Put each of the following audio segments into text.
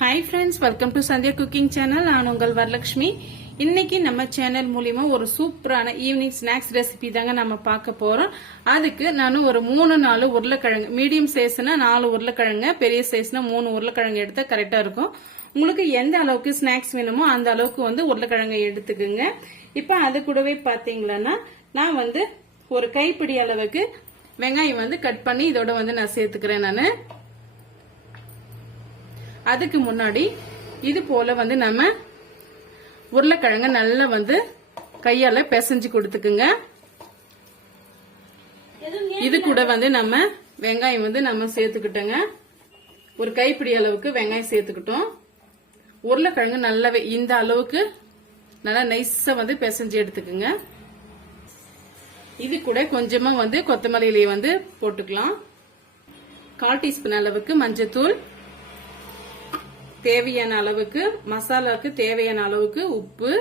Hi friends welcome to Sandhya cooking channel நான் உங்கள் வரலட்சுமி. இன்னைக்கு நம்ம சேனல் மூலியமா ஒரு சூப்பரான ஈவினிங் ஸ்நாக்ஸ் ரெசிபி தாங்க நம்ம பார்க்க போறோம். அதுக்கு நான் ஒரு மூணு நாலு உருளைக்கிழங்கு மீடியம் சைஸ்னா நாலு உருளைக்கிழங்கு பெரிய சைஸ்னா மூணு உருளைக்கிழங்கு எடுத்தா கரெக்டா இருக்கும். உங்களுக்கு எந்த அளவுக்கு ஸ்நாக்ஸ் வேணுமோ அந்த அளவுக்கு வந்து உருளைக்கிழங்கு எடுத்துக்குங்க. இப்போ அது கூடவே பாத்தீங்களன்னா நான் வந்து ஒரு கைப்பிடி அளவுக்கு வெங்காயம் வந்து கட் பண்ணி இதோட வந்து நான் சேர்த்துக்கிறேன் நான். அதுக்கு முன்னாடி இது போல வந்து நம்ம உருளைக்கிழங்க நல்லா வந்து கையால பிசைஞ்சு கொடுத்துக்குங்க. இது கூட வந்து நம்ம வெங்காயம் வந்து நம்ம சேர்த்துக்கிட்டோங்க. ஒரு கைப்பிடி அளவுக்கு வெங்காயம் சேர்த்துக்கிட்டோம். உருளைக்கிழங்கு நல்லாவே இந்த அளவுக்கு நல்லா நைஸா வந்து பிசைஞ்சு எடுத்துக்குங்க. இது கூட கொஞ்சமா வந்து கொத்தமல்லியிலேயே வந்து போட்டுக்கலாம். கால் டீஸ்பூன் அளவுக்கு மஞ்சத்தூள். தேவையான அளவுக்கு மசாலாவுக்கு தேவையான அளவுக்கு உப்பு.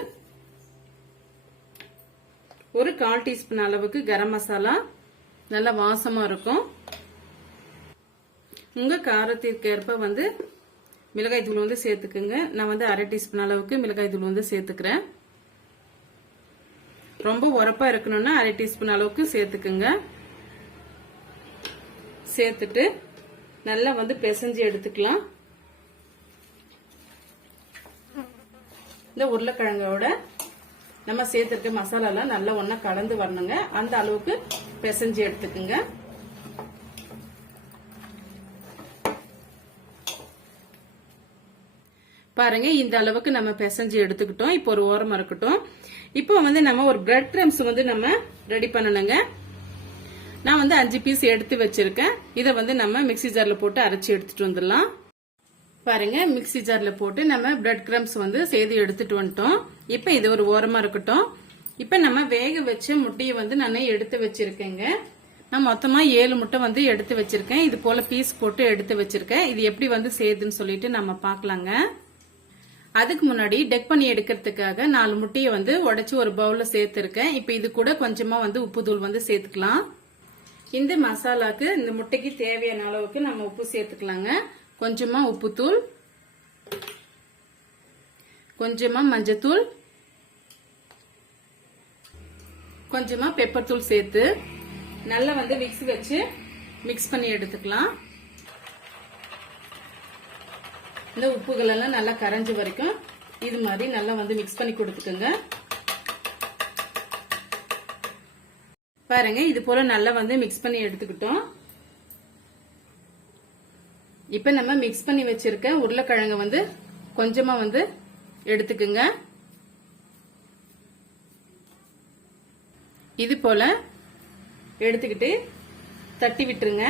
ஒரு கால் டீஸ்பூன் அளவுக்கு கரம் மசாலா. நல்லா வாசமா இருக்கும். உங்க காரத்திற்கு ஏற்ப வந்து மிளகாய் தூள் வந்து சேர்த்துக்குங்க. நான் வந்து அரை டீஸ்பூன் அளவுக்கு மிளகாய் தூள் வந்து சேர்த்துக்கிறேன். ரொம்ப உரப்பா இருக்கணும்னா அரை டீஸ்பூன் அளவுக்கு சேர்த்துக்குங்க. சேர்த்துட்டு நல்லா வந்து பிசைஞ்சு எடுத்துக்கலாம். இந்த உருளைக்கிழங்கோட நம்ம சேர்த்திருக்க மசாலாலாம் நல்லா ஒன்றா கலந்து வரணுங்க. அந்த அளவுக்கு பிசைஞ்சு எடுத்துக்குங்க. பாருங்க இந்த அளவுக்கு நம்ம பிசைஞ்சு எடுத்துக்கிட்டோம். இப்போ ஒரு ஓரமாக இருக்கட்டும். இப்போ வந்து நம்ம ஒரு பிரெட் க்ரம்ஸ் வந்து நம்ம ரெடி பண்ணணுங்க. நான் வந்து அஞ்சு பீஸ் எடுத்து வச்சிருக்கேன். இதை வந்து நம்ம மிக்சி ஜாரில் போட்டு அரைச்சி எடுத்துட்டு வந்துடலாம். பாருங்க மிக்சி ஜார்ல போட்டு நம்ம பிரெட் கிரம்ஸ் வந்து செய்து எடுத்துட்டு வந்துட்டோம். இப்ப இது ஒரு ஓரமா இருக்கட்டும். இப்ப நம்ம வேக வச்ச முட்டையை வந்து நான் எடுத்து வச்சிருக்கேங்க. நான் மொத்தமா ஏழு முட்டை வந்து எடுத்து வச்சிருக்கேன். இது போல பீஸ் போட்டு எடுத்து வச்சிருக்கேன். இது எப்படி வந்து சேதுன்னு சொல்லிட்டு நம்ம பார்க்கலாங்க. அதுக்கு முன்னாடி டெக் பண்ணி எடுக்கிறதுக்காக நாலு முட்டையை வந்து உடைச்சு ஒரு பவுல்ல சேர்த்திருக்கேன். இப்ப இது கூட கொஞ்சமா வந்து உப்பு தூள் வந்து சேர்த்துக்கலாம். இந்த மசாலாக்கு இந்த முட்டைக்கு தேவையான அளவுக்கு நம்ம உப்பு சேர்த்துக்கலாங்க. கொஞ்சமாக உப்புத்தூள் கொஞ்சமாக மஞ்சத்தூள் கொஞ்சமாக பெப்பர் தூள் சேர்த்து நல்லா வந்து மிக்ஸ் வச்சு மிக்ஸ் பண்ணி எடுத்துக்கலாம். இந்த உப்புகளெல்லாம் நல்லா கரைஞ்ச வரைக்கும் இது மாதிரி நல்லா வந்து மிக்ஸ் பண்ணி கொடுத்துக்கோங்க. பாருங்க இது போல நல்லா வந்து மிக்ஸ் பண்ணி எடுத்துக்கிட்டோம். இப்ப நம்ம மிக்ஸ் பண்ணி வச்சிருக்க உருளைக்கிழங்க வந்து கொஞ்சமா வந்து எடுத்துக்குங்க. இது போல எடுத்துக்கிட்டு தட்டி விட்டுருங்க.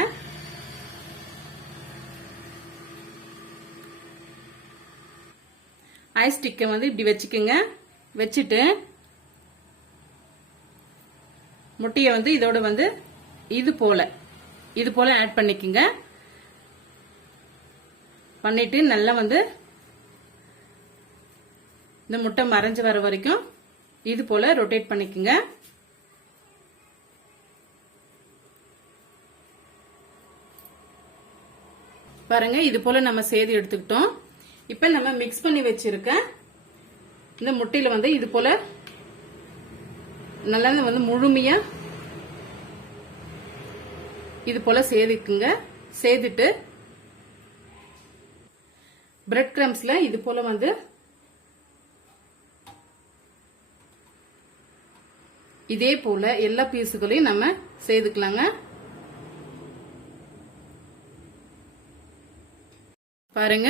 ஐஸ் ஸ்டிக்கை வந்து இப்படி வச்சுக்குங்க. வச்சுட்டு முட்டையை வந்து இதோட வந்து இது போல இது போல ஆட் பண்ணிக்கோங்க. பண்ணிட்டு நல்லா வந்து இந்த முட்டை மறைஞ்சு வர வரைக்கும் இது போல ரொட்டேட் பண்ணிக்கோங்க. பாருங்க இது போல நம்ம சேதி எடுத்துக்கிட்டோம். இப்ப நம்ம மிக்ஸ் பண்ணி வச்சிருக்க இந்த முட்டையில வந்து இது போல நல்லா வந்து முழுமையா இது போல சேதிக்குங்க. சேதிட்டு பிரெட் கிரம்ஸ்ல இது போல வந்து இதே போல எல்லா பீஸுகளையும் நம்ம செய்துக்கலாங்க. பாருங்க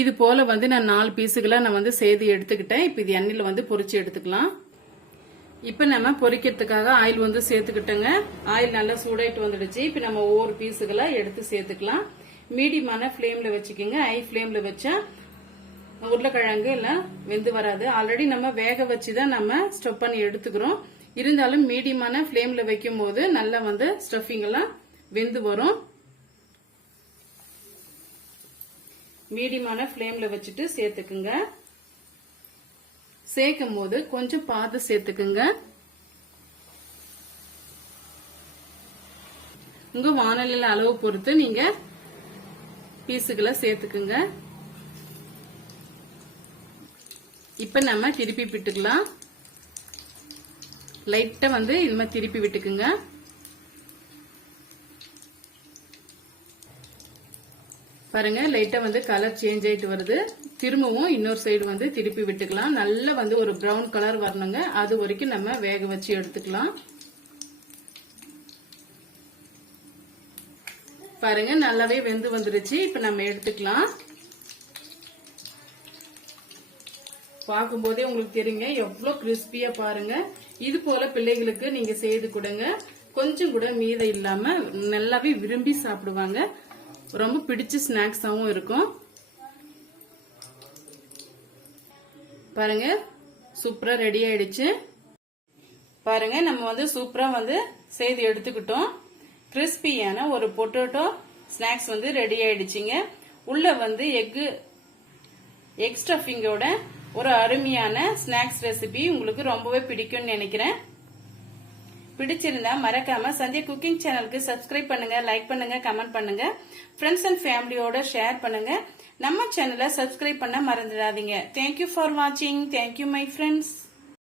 இது போல வந்து நான் நாலு பீஸுகளை நான் வந்து செய்து எடுத்துக்கிட்டேன். இப்ப இது எண்ணெயில வந்து பொறிச்சு எடுத்துக்கலாம். இப்ப நம்ம பொறிக்கிறதுக்காக ஆயில் வந்து சேர்த்துக்கிட்டோங்க. ஆயில் நல்லா சூடாயிட்டு வந்துடுச்சு. இப்ப நம்ம ஒவ்வொரு பீஸுகளை எடுத்து சேர்த்துக்கலாம். மீடியமான ஃப்ளேமில் வச்சுக்கோங்க. ஹை ஃப்ளேமில் வச்சா உருளைக்கிழங்கு எல்லாம் வெந்து வராது. ஆல்ரெடி நம்ம வேக வச்சுதான் நம்ம ஸ்டப் பண்ணி எடுத்துக்கிறோம். இருந்தாலும் மீடியமான ஃப்ளேமில் வைக்கும் போது நல்லா வந்து ஸ்டஃபிங் எல்லாம் வெந்து வரும். மீடியமான ஃப்ளேமில் வச்சுட்டு சேர்த்துக்குங்க. சேர்க்கும் போது கொஞ்சம் பார்த்து சேர்த்துக்குங்க. உங்க வானலியில் அளவு பொறுத்து நீங்க பீஸுகளை சேர்த்துக்குங்க. இப்ப நம்ம திருப்பி விட்டுக்கலாம். லைட்டா வந்து இது மாதிரி திருப்பி விட்டுக்குங்க. பாருங்க லைட்டா வந்து கலர் சேஞ்ச் ஆயிட்டு வருது. திரும்பவும் இன்னொரு சைடு வந்து திருப்பி விட்டுக்கலாம். நல்லா வந்து ஒரு ப்ரௌன் கலர் வரணுங்க. அது வரைக்கும் நம்ம வேக வச்சு எடுத்துக்கலாம். பாருங்க நல்லாவே வெந்து வந்துருச்சு. இப்ப நம்ம எடுத்துக்கலாம். பார்க்கும்போதே உங்களுக்கு தெரியுங்க எவ்வளவு கிறிஸ்பியா பாருங்க. இது போல பிள்ளைகளுக்கு நீங்க செய்து கொடுங்க. கொஞ்சம் கூட மீதம் இல்லாம நல்லாவே விரும்பி சாப்பிடுவாங்க. ரொம்ப பிடிச்ச ஸ்நாக்ஸாவும் இருக்கும். பாருங்க சூப்பரா ரெடி ஆயிடுச்சு. பாருங்க நம்ம வந்து சூப்பரா வந்து செய்து எடுத்துக்கிட்டோம். கிறிஸ்பியான ஒரு பொட்டேட்டோ ஸ்நாக்ஸ் வந்து ரெடி ஆயிடுச்சுங்க. உள்ள வந்து எக்கு எக் ஸ்டஃபிங்கோட ஒரு அருமையான ஸ்நாக்ஸ் ரெசிபி உங்களுக்கு ரொம்பவே பிடிக்கும்னு நினைக்கிறேன். பிடிச்சிருந்தா மறக்காம சந்தியா குக்கிங் சேனலுக்கு சப்ஸ்கிரைப் பண்ணுங்க லைக் பண்ணுங்க கமெண்ட் பண்ணுங்க. ஃப்ரெண்ட்ஸ் அண்ட் ஃபேமிலியோட ஷேர் பண்ணுங்க. நம்ம சேனலை சப்ஸ்கிரைப் பண்ண மறந்துடாதீங்க. தேங்க்யூ ஃபார் வாட்சிங் தேங்க்யூ மை ஃப்ரெண்ட்ஸ்